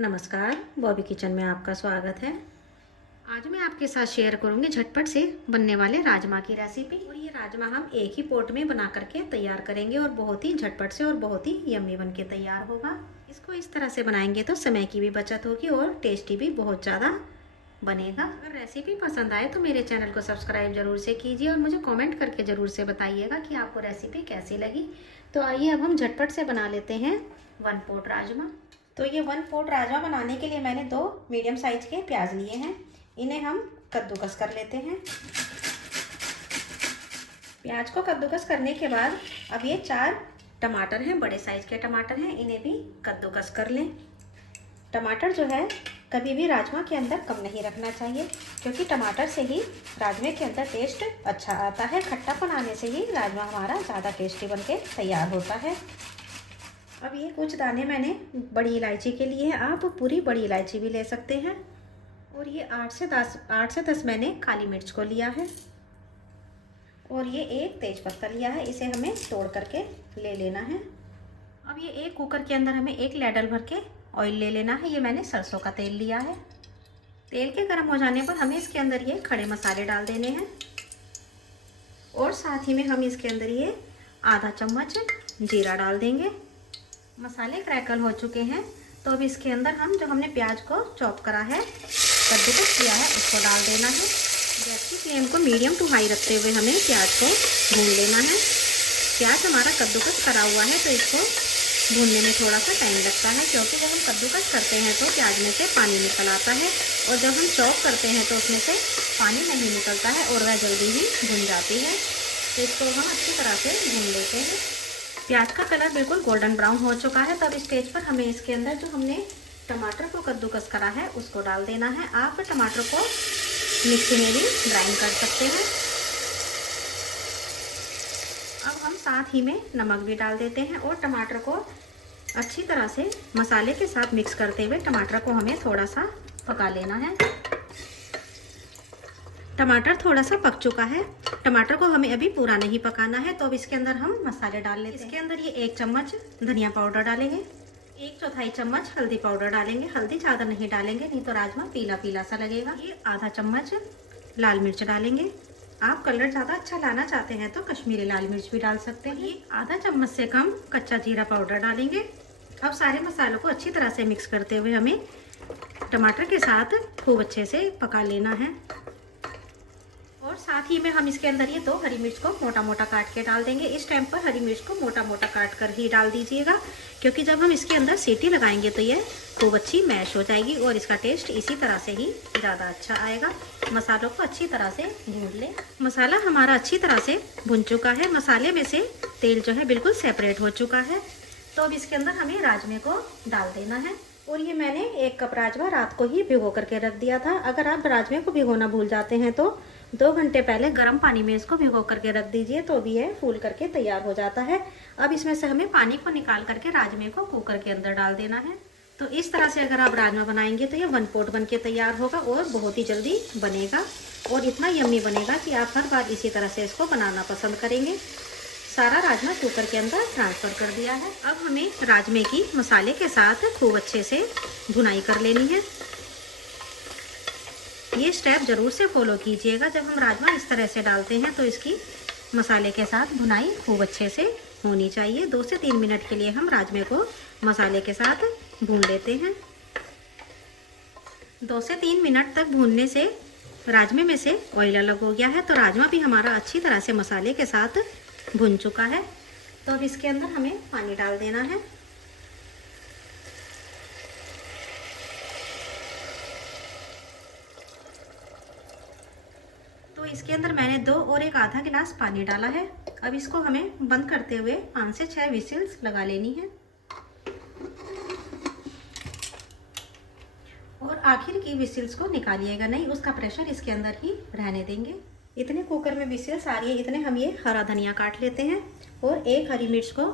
नमस्कार, बॉबी किचन में आपका स्वागत है। आज मैं आपके साथ शेयर करूंगी झटपट से बनने वाले राजमा की रेसिपी। और ये राजमा हम एक ही पोट में बना करके तैयार करेंगे और बहुत ही झटपट से और बहुत ही यम्मी बन के तैयार होगा। इसको इस तरह से बनाएंगे तो समय की भी बचत होगी और टेस्टी भी बहुत ज़्यादा बनेगा। अगर रेसिपी पसंद आए तो मेरे चैनल को सब्सक्राइब जरूर से कीजिए और मुझे कमेंट करके ज़रूर से बताइएगा कि आपको रेसिपी कैसी लगी। तो आइए अब हम झटपट से बना लेते हैं 1 पोट राजमा। तो ये 1 पोट राजमा बनाने के लिए मैंने 2 मीडियम साइज के प्याज लिए हैं। इन्हें हम कद्दूकस कर लेते हैं। प्याज को कद्दूकस करने के बाद अब ये 4 टमाटर हैं, बड़े साइज के टमाटर हैं, इन्हें भी कद्दूकस कर लें। टमाटर जो है कभी भी राजमा के अंदर कम नहीं रखना चाहिए, क्योंकि टमाटर से ही राजमे के अंदर टेस्ट अच्छा आता है। खट्टापन आने से ही राजमा हमारा ज़्यादा टेस्टी बनके तैयार होता है। अब ये कुछ दाने मैंने बड़ी इलायची के लिए हैं, आप पूरी बड़ी इलायची भी ले सकते हैं। और ये 8 से 10 मैंने काली मिर्च को लिया है। और ये एक तेज पत्ता लिया है, इसे हमें तोड़ करके ले लेना है। अब ये एक कुकर के अंदर हमें 1 लैडल भर के ऑयल ले लेना है। ये मैंने सरसों का तेल लिया है। तेल के गर्म हो जाने पर हमें इसके अंदर ये खड़े मसाले डाल देने हैं और साथ ही में हम इसके अंदर ये आधा चम्मच जीरा डाल देंगे। मसाले क्रैकल हो चुके हैं तो अब इसके अंदर हम जो हमने प्याज को चॉप करा है, कद्दूकस किया है, उसको डाल देना है। गैस की फ्लेम को मीडियम टू हाई रखते हुए हमें प्याज को भून लेना है। प्याज हमारा कद्दूकस करा हुआ है तो इसको भूनने में थोड़ा सा टाइम लगता है, क्योंकि जब हम कद्दूकस करते हैं तो प्याज में से पानी निकल आता है और जब हम चॉप करते हैं तो उसमें से पानी नहीं निकलता है और वह जल्दी ही भुन जाती है। तो इसको हम अच्छी तरह से भून लेते हैं। प्याज का कलर बिल्कुल गोल्डन ब्राउन हो चुका है। तब स्टेज पर हमें इसके अंदर जो हमने टमाटर को कद्दूकस करा है उसको डाल देना है। आप टमाटर को मिक्सी में भी ग्राइंड कर सकते हैं। अब हम साथ ही में नमक भी डाल देते हैं और टमाटर को अच्छी तरह से मसाले के साथ मिक्स करते हुए टमाटर को हमें थोड़ा सा पका लेना है। टमाटर थोड़ा सा पक चुका है। टमाटर को हमें अभी पूरा नहीं पकाना है, तो अब इसके अंदर हम मसाले डाल लेते हैं। इसके अंदर ये 1 चम्मच धनिया पाउडर डालेंगे, 1/4 चम्मच हल्दी पाउडर डालेंगे। हल्दी ज़्यादा नहीं डालेंगे, नहीं तो राजमा पीला पीला सा लगेगा। ये आधा चम्मच लाल मिर्च डालेंगे। आप कलर ज़्यादा अच्छा लाना चाहते हैं तो कश्मीरी लाल मिर्च भी डाल सकते हैं। ये आधा चम्मच से कम कच्चा जीरा पाउडर डालेंगे। अब सारे मसालों को अच्छी तरह से मिक्स करते हुए हमें टमाटर के साथ खूब अच्छे से पका लेना है। और साथ ही में हम इसके अंदर ये 2 हरी मिर्च को मोटा मोटा काट के डाल देंगे। इस टाइम पर हरी मिर्च को मोटा मोटा काट कर ही डाल दीजिएगा, क्योंकि जब हम इसके अंदर सीटी लगाएंगे तो ये खूब अच्छी मैश हो जाएगी और इसका टेस्ट इसी तरह से ही ज़्यादा अच्छा आएगा। मसालों को अच्छी तरह से भून लें। मसाला हमारा अच्छी तरह से भुन चुका है। मसाले में से तेल जो है बिल्कुल सेपरेट हो चुका है। तो अब इसके अंदर हमें राजमे को डाल देना है। और ये मैंने 1 कप राजमा रात को ही भिगो करके रख दिया था। अगर आप राजमे को भिगोना भूल जाते हैं तो 2 घंटे पहले गर्म पानी में इसको भिगो करके रख दीजिए, तो भी यह फूल करके तैयार हो जाता है। अब इसमें से हमें पानी को निकाल करके राजमे को कुकर के अंदर डाल देना है। तो इस तरह से अगर आप राजमा बनाएंगे तो ये 1 पोट बन के तैयार होगा और बहुत ही जल्दी बनेगा और इतना यम्मी बनेगा कि आप हर बार इसी तरह से इसको बनाना पसंद करेंगे। सारा राजमा कुकर के अंदर ट्रांसफ़र कर दिया है। अब हमें राजमे की मसाले के साथ खूब अच्छे से भुनाई कर लेनी है। ये स्टेप ज़रूर से फॉलो कीजिएगा। जब हम राजमा इस तरह से डालते हैं तो इसकी मसाले के साथ भुनाई खूब अच्छे से होनी चाहिए। 2 से 3 मिनट के लिए हम राजमे को मसाले के साथ भून लेते हैं। 2 से 3 मिनट तक भूनने से राजमे में से ऑयल अलग हो गया है, तो राजमा भी हमारा अच्छी तरह से मसाले के साथ भुन चुका है। तो अब इसके अंदर हमें पानी डाल देना है। तो इसके अंदर मैंने 2 और 1 आधा गिलास पानी डाला है। अब इसको हमें बंद करते हुए 5 से 6 विसिल्स लगा लेनी है और आखिर की विसिल्स को निकालिएगा नहीं, उसका प्रेशर इसके अंदर ही रहने देंगे। इतने कुकर में विसिल्स आ रही है, इतने हम ये हरा धनिया काट लेते हैं और 1 हरी मिर्च को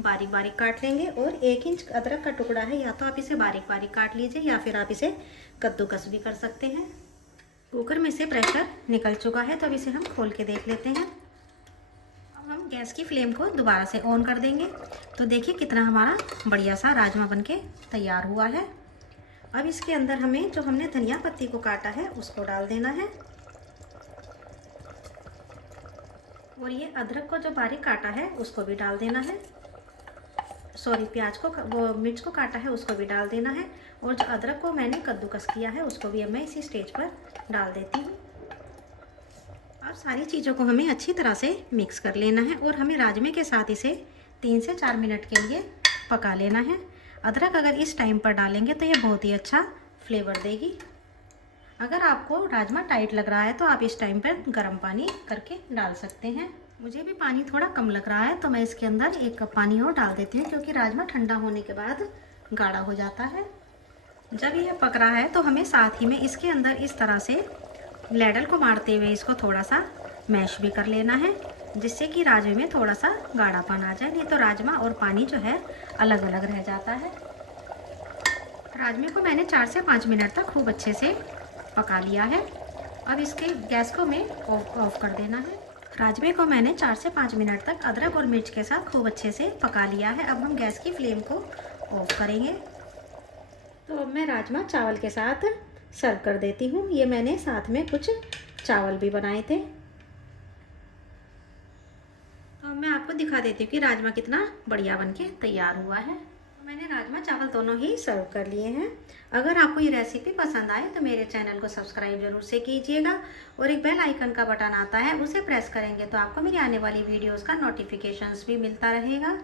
बारीक बारीक काट लेंगे और 1 इंच अदरक का टुकड़ा है, या तो आप इसे बारीक बारीक काट लीजिए या फिर आप इसे कद्दूकस भी कर सकते हैं। कुकर में से प्रेशर निकल चुका है, तो अब इसे हम खोल के देख लेते हैं। अब हम गैस की फ्लेम को दोबारा से ऑन कर देंगे। तो देखिए कितना हमारा बढ़िया सा राजमा बनके तैयार हुआ है। अब इसके अंदर हमें जो हमने धनिया पत्ती को काटा है उसको डाल देना है, और ये अदरक को जो बारीक काटा है उसको भी डाल देना है। सॉरी, प्याज को, वो मिर्च को काटा है उसको भी डाल देना है, और जो अदरक को मैंने कद्दूकस किया है उसको भी अब मैं इसी स्टेज पर डाल देती हूँ। अब सारी चीज़ों को हमें अच्छी तरह से मिक्स कर लेना है, और हमें राजमे के साथ इसे 3 से 4 मिनट के लिए पका लेना है। अदरक अगर इस टाइम पर डालेंगे तो ये बहुत ही अच्छा फ्लेवर देगी। अगर आपको राजमा टाइट लग रहा है तो आप इस टाइम पर गर्म पानी करके डाल सकते हैं। मुझे भी पानी थोड़ा कम लग रहा है तो मैं इसके अंदर 1 कप पानी और डाल देती हूँ, क्योंकि राजमा ठंडा होने के बाद गाढ़ा हो जाता है। जब यह पक रहा है तो हमें साथ ही में इसके अंदर इस तरह से लैडल को मारते हुए इसको थोड़ा सा मैश भी कर लेना है, जिससे कि राजमे में थोड़ा सा गाढ़ापन आ जाए, नहीं तो राजमा और पानी जो है अलग अलग रह जाता है। राजमे को मैंने 4 से 5 मिनट तक खूब अच्छे से पका लिया है। अब इसके गैस को मैं ऑफ कर देना है। राजमे को मैंने 4 से 5 मिनट तक अदरक और मिर्च के साथ खूब अच्छे से पका लिया है। अब हम गैस की फ्लेम को ऑफ करेंगे। तो अब मैं राजमा चावल के साथ सर्व कर देती हूँ। ये मैंने साथ में कुछ चावल भी बनाए थे। तो मैं आपको दिखा देती हूँ कि राजमा कितना बढ़िया बनके तैयार हुआ है। तो मैंने राजमा चावल दोनों ही सर्व कर लिए हैं। अगर आपको ये रेसिपी पसंद आए तो मेरे चैनल को सब्सक्राइब जरूर से कीजिएगा, और एक बेल आइकन का बटन आता है उसे प्रेस करेंगे तो आपको मेरी आने वाली वीडियोज़ का नोटिफिकेशंस भी मिलता रहेगा।